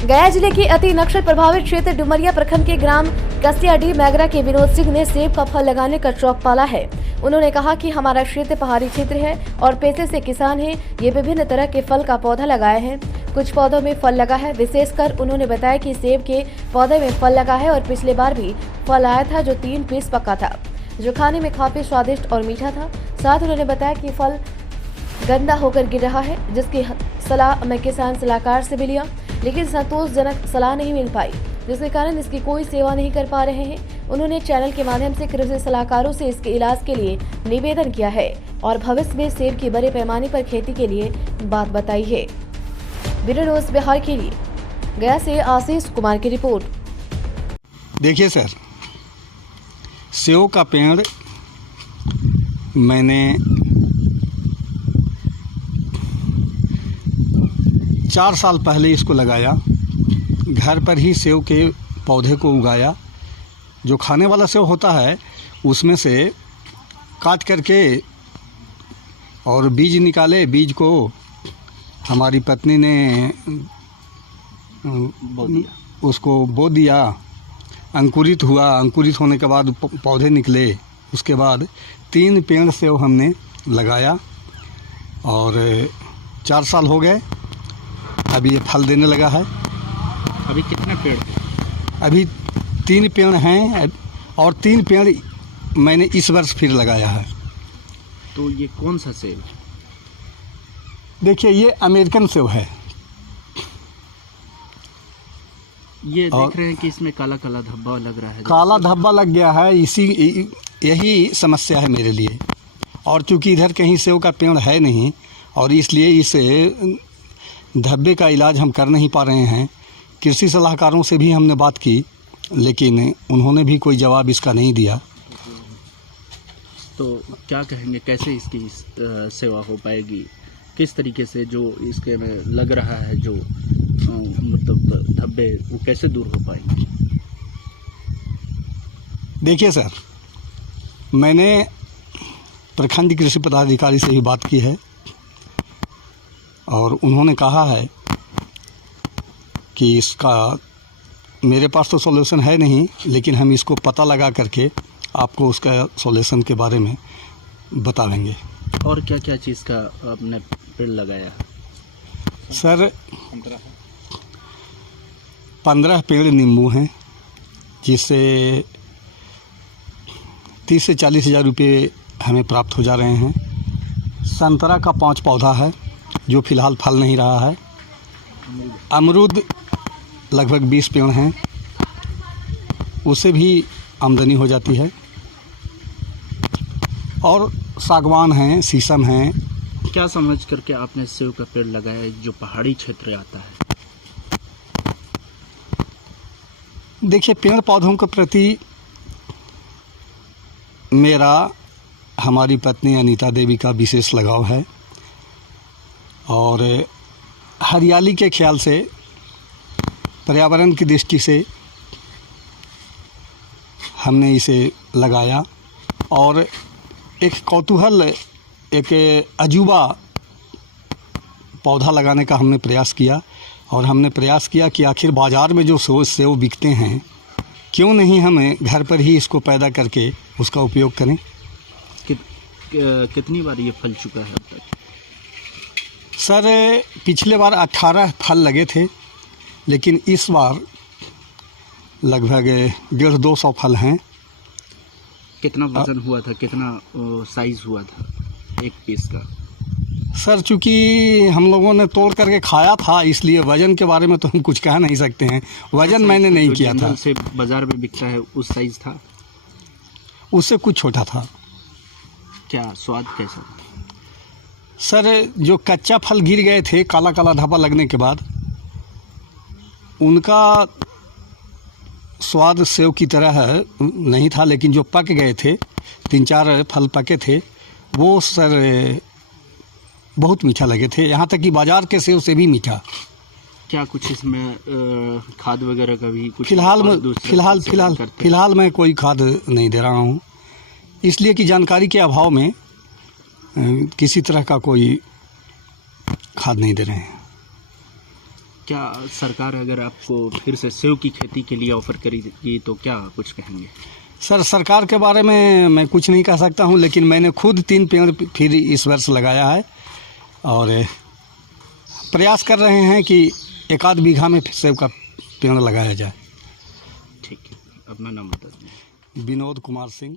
गया जिले के अति नक्सल प्रभावित क्षेत्र डुमरिया प्रखंड के ग्राम कसियाडीह मैगरा के विनोद सिंह ने सेब का फल लगाने का शौक पाला है। उन्होंने कहा कि हमारा क्षेत्र पहाड़ी क्षेत्र है और पेशे से किसान हैं। ये विभिन्न तरह के फल का पौधा लगाए हैं। कुछ पौधों में फल लगा है। विशेषकर उन्होंने बताया कि सेब के पौधे में फल लगा है और पिछले बार भी फल आया था जो 3 पीस पका था, जो खाने में काफी स्वादिष्ट और मीठा था। साथ उन्होंने बताया कि फल गंदा होकर गिर रहा है, जिसकी सलाह मैं किसान सलाहकार से भी लिया, लेकिन संतोषजनक सलाह नहीं मिल पाई, जिसके कारण इसकी कोई सेवा नहीं कर पा रहे हैं। उन्होंने चैनल के माध्यम से कृषि सलाहकारों से इसके इलाज के लिए निवेदन किया है और भविष्य में सेब की बड़े पैमाने पर खेती के लिए बात बताई है। ब्यूरो न्यूज़ बिहार के लिए गया से आशीष कुमार की रिपोर्ट। देखिए सर, सेव का पेड़ मैंने 4 साल पहले इसको लगाया। घर पर ही सेव के पौधे को उगाया। जो खाने वाला सेव होता है उसमें से काट करके और बीज निकाले। बीज को हमारी पत्नी ने उसको बो दिया। अंकुरित हुआ। अंकुरित होने के बाद पौधे निकले। उसके बाद 3 पेड़ सेव हमने लगाया और 4 साल हो गए। अभी ये फल देने लगा है। अभी कितने पेड़ हैं? अभी 3 पेड़ हैं और 3 पेड़ मैंने इस वर्ष फिर लगाया है। तो ये कौन सा सेब? देखिए, ये अमेरिकन सेब है। ये देख रहे हैं कि इसमें काला काला धब्बा लग रहा है। काला धब्बा लग गया है। यही समस्या है मेरे लिए। और चूंकि इधर कहीं सेब का पेड़ है नहीं और इसलिए इस धब्बे का इलाज हम कर नहीं पा रहे हैं। कृषि सलाहकारों से भी हमने बात की, लेकिन उन्होंने भी कोई जवाब इसका नहीं दिया। तो क्या कहेंगे, कैसे इसकी सेवा हो पाएगी? किस तरीके से जो इसके में लग रहा है, जो मतलब धब्बे, वो कैसे दूर हो पाएंगे? देखिए सर, मैंने प्रखंड कृषि पदाधिकारी से भी बात की है और उन्होंने कहा है कि इसका मेरे पास तो सॉल्यूशन है नहीं, लेकिन हम इसको पता लगा करके आपको उसका सॉल्यूशन के बारे में बताएंगे। और क्या क्या चीज़ का आपने पेड़ लगाया? सर, 15 पेड़ नींबू हैं, जिससे 30 से 40 हज़ार रुपये हमें प्राप्त हो जा रहे हैं। संतरा का 5 पौधा है जो फ़िलहाल फल नहीं रहा है। अमरूद लगभग 20 पेड़ हैं, उससे भी आमदनी हो जाती है। और सागवान हैं, शीशम हैं। क्या समझ करके आपने सेब का पेड़ लगाया जो पहाड़ी क्षेत्र आता है? देखिए, पेड़ पौधों के प्रति मेरा, हमारी पत्नी अनीता देवी का विशेष लगाव है और हरियाली के ख्याल से, पर्यावरण की दृष्टि से हमने इसे लगाया और एक कौतूहल, एक अजूबा पौधा लगाने का हमने प्रयास किया। और हमने प्रयास किया कि आखिर बाज़ार में जो सेब बिकते हैं, क्यों नहीं हमें घर पर ही इसको पैदा करके उसका उपयोग करें। कितनी बार ये फल चुका है अब तक? सर, पिछले बार 18 फल लगे थे, लेकिन इस बार लगभग 150-200 फल हैं। कितना वजन हुआ था? कितना साइज़ हुआ था एक पीस का? सर, चूँकि हम लोगों ने तोड़ करके खाया था, इसलिए वज़न के बारे में तो हम कुछ कह नहीं सकते हैं। वज़न मैंने नहीं किया था। से बाज़ार में बिकता है उस साइज़ था? उससे कुछ छोटा था। क्या स्वाद कैसा था? सर, जो कच्चा फल गिर गए थे काला काला धब्बा लगने के बाद, उनका स्वाद सेव की तरह नहीं था, लेकिन जो पक गए थे, 3-4 फल पके थे, वो सर बहुत मीठा लगे थे, यहाँ तक कि बाज़ार के सेव से भी मीठा। क्या कुछ इसमें खाद वगैरह का भी कुछ? फिलहाल मैं कोई खाद नहीं दे रहा हूँ, इसलिए कि जानकारी के अभाव में किसी तरह का कोई खाद नहीं दे रहे हैं। क्या सरकार अगर आपको फिर से सेब की खेती के लिए ऑफर करेगी तो क्या कुछ कहेंगे? सर, सरकार के बारे में मैं कुछ नहीं कह सकता हूँ, लेकिन मैंने खुद 3 पेड़ फिर इस वर्ष लगाया है और प्रयास कर रहे हैं कि 1 बीघा में सेब का पेड़ लगाया जाए। ठीक है, अपना नाम बता दीजिए। विनोद कुमार सिंह।